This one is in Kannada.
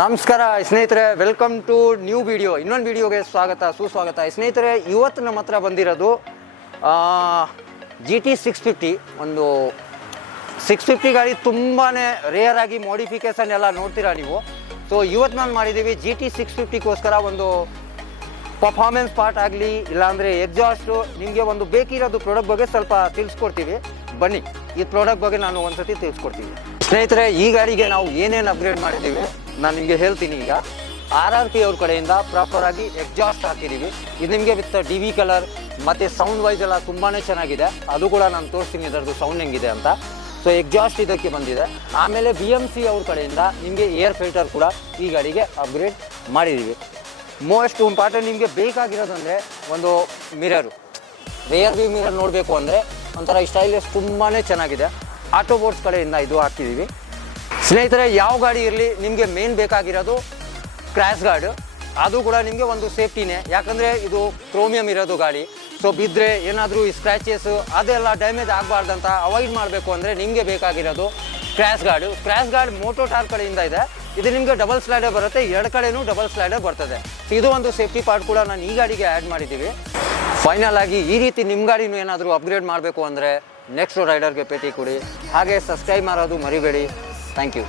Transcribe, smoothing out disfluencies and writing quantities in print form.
ನಮಸ್ಕಾರ ಸ್ನೇಹಿತರೆ, ವೆಲ್ಕಮ್ ಟು ನ್ಯೂ ವಿಡಿಯೋ. ಇನ್ನೊಂದು ವಿಡಿಯೋಗೆ ಸುಸ್ವಾಗತ ಸ್ನೇಹಿತರೆ. ಇವತ್ತು ನಮ್ಮ ಹತ್ರ ಬಂದಿರೋದು GT 650. ಒಂದು 650 ಗಾಡಿ ತುಂಬಾ ರೇರ್ ಆಗಿ ಮಾಡಿಫಿಕೇಶನ್ ಎಲ್ಲ ನೋಡ್ತೀರಾ ನೀವು. ಸೊ ಇವತ್ತು ನಾನು ಮಾಡಿದ್ದೀವಿ GT 650ಗೋಸ್ಕರ ಒಂದು ಪರ್ಫಾರ್ಮೆನ್ಸ್ ಪಾರ್ಟ್ ಆಗಲಿ ಇಲ್ಲಾಂದರೆ ಎಕ್ಸಾಸ್ಟು ನಿಮಗೆ ಒಂದು ಬೇಕಿರೋದು ಪ್ರಾಡಕ್ಟ್ ಬಗ್ಗೆ ಸ್ವಲ್ಪ ತಿಳಿಸ್ಕೊಡ್ತೀವಿ. ಬನ್ನಿ, ಈ ಪ್ರಾಡಕ್ಟ್ ಬಗ್ಗೆ ನಾನು ಒಂದ್ಸತಿ ತಿಳಿಸ್ಕೊಡ್ತೀವಿ. ಸ್ನೇಹಿತರೆ, ಈ ಗಾಡಿಗೆ ನಾವು ಏನೇನು ಅಪ್ಗ್ರೇಡ್ ಮಾಡಿದ್ದೀವಿ ನಾನು ನಿಮಗೆ ಹೇಳ್ತೀನಿ. ಈಗ RRP ಅವ್ರ ಕಡೆಯಿಂದ ಪ್ರಾಪರಾಗಿ ಎಕ್ಸಾಸ್ಟ್ ಹಾಕಿದ್ದೀವಿ. ಇದು ನಿಮಗೆ ವಿತ್ DV ಕಲರ್ ಮತ್ತು ಸೌಂಡ್ ವೈಸ್ ಎಲ್ಲ ತುಂಬಾ ಚೆನ್ನಾಗಿದೆ. ಅದು ಕೂಡ ನಾನು ತೋರಿಸ್ತೀನಿ ಇದರದ್ದು ಸೌಂಡ್ ಹೆಂಗಿದೆ ಅಂತ. ಸೊ ಎಕ್ಸಾಸ್ಟ್ ಇದಕ್ಕೆ ಬಂದಿದೆ. ಆಮೇಲೆ BMC ಅವ್ರ ಕಡೆಯಿಂದ ನಿಮಗೆ ಏರ್ ಫಿಲ್ಟರ್ ಕೂಡ ಈ ಗಾಡಿಗೆ ಅಪ್ಗ್ರೇಡ್ ಮಾಡಿದ್ದೀವಿ. ಮೋಸ್ಟ್ ಇಂಪಾರ್ಟೆಂಟ್ ನಿಮಗೆ ಬೇಕಾಗಿರೋದಂದರೆ ಒಂದು ಮಿರರು, ರೇರ್ ವ್ಯೂ ಮಿರರ್ ನೋಡಬೇಕು ಅಂದರೆ ಒಂಥರ ಸ್ಟೈಲಿಶ್ ತುಂಬಾ ಚೆನ್ನಾಗಿದೆ. ಆಟೋಬೋರ್ಡ್ಸ್ ಕಡೆಯಿಂದ ಇದು ಹಾಕಿದ್ದೀವಿ. ಸ್ನೇಹಿತರೆ, ಯಾವ ಗಾಡಿ ಇರಲಿ ನಿಮಗೆ ಮೇನ್ ಬೇಕಾಗಿರೋದು ಕ್ರ್ಯಾಶ್ ಗಾರ್ಡ್. ಅದು ಕೂಡ ನಿಮಗೆ ಒಂದು ಸೇಫ್ಟಿನೇ, ಯಾಕಂದರೆ ಇದು ಕ್ರೋಮಿಯಂ ಇರೋದು ಗಾಡಿ. ಸೊ ಬಿದ್ದರೆ ಏನಾದರೂ ಸ್ಕ್ರ್ಯಾಚಸ್ ಅದೆಲ್ಲ ಡ್ಯಾಮೇಜ್ ಆಗಬಾರ್ದಂತ ಅವಾಯ್ಡ್ ಮಾಡಬೇಕು ಅಂದರೆ ನಿಮಗೆ ಬೇಕಾಗಿರೋದು crash guard. Crash guard Moto Torque ಕಡೆಯಿಂದ ಇದೆ. ಇದು ನಿಮಗೆ ಡಬಲ್ ಸ್ಲೈಡರ್ ಬರುತ್ತೆ, ಎರಡು ಕಡೆಯೂ ಡಬಲ್ ಸ್ಲೈಡರ್ ಬರ್ತದೆ. ಇದು ಒಂದು ಸೇಫ್ಟಿ ಪಾರ್ಟ್ ಕೂಡ ನಾನು ಈ ಗಾಡಿಗೆ ಆ್ಯಡ್ ಮಾಡಿದ್ದೀವಿ. ಫೈನಲ್ ಆಗಿ ಈ ರೀತಿ ನಿಮ್ಮ ಗಾಡಿನೂ ಏನಾದರೂ ಅಪ್ಗ್ರೇಡ್ ಮಾಡಬೇಕು ಅಂದರೆ ನೆಕ್ಸ್ಟ್ ರೈಡರ್ಗೆ ಭೇಟಿ ಕೊಡಿ. ಹಾಗೆ ಸಬ್ಸ್ಕ್ರೈಬ್ ಮಾಡೋದು ಮರಿಬೇಡಿ. Thank you.